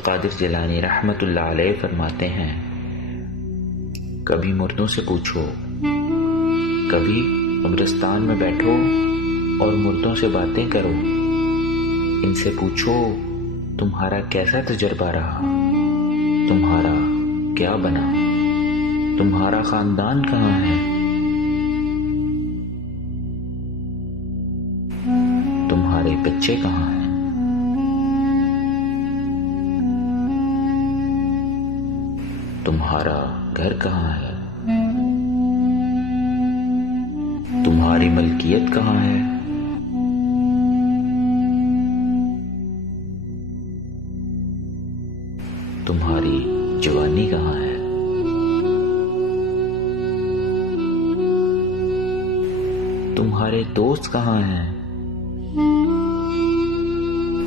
कादिर जिलानी रहमतुल्लाह अलैह फरमाते हैं, कभी मुर्दों से पूछो, कभी कब्रिस्तान में बैठो और मुर्दों से बातें करो। इनसे पूछो तुम्हारा कैसा तजुर्बा रहा, तुम्हारा क्या बना, तुम्हारा खानदान कहाँ है, तुम्हारे बच्चे कहाँ हैं। तुम्हारा घर कहाँ है, तुम्हारी मलकियत कहाँ है, तुम्हारी जवानी कहाँ है, तुम्हारे दोस्त कहाँ हैं,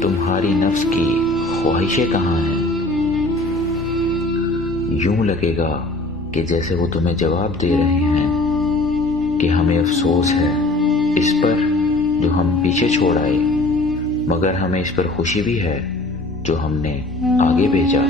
तुम्हारी नफ्स की ख्वाहिशें कहाँ हैं। यूं लगेगा कि जैसे वो तुम्हें जवाब दे रहे हैं कि हमें अफसोस है इस पर जो हम पीछे छोड़ आए, मगर हमें इस पर खुशी भी है जो हमने आगे भेजा।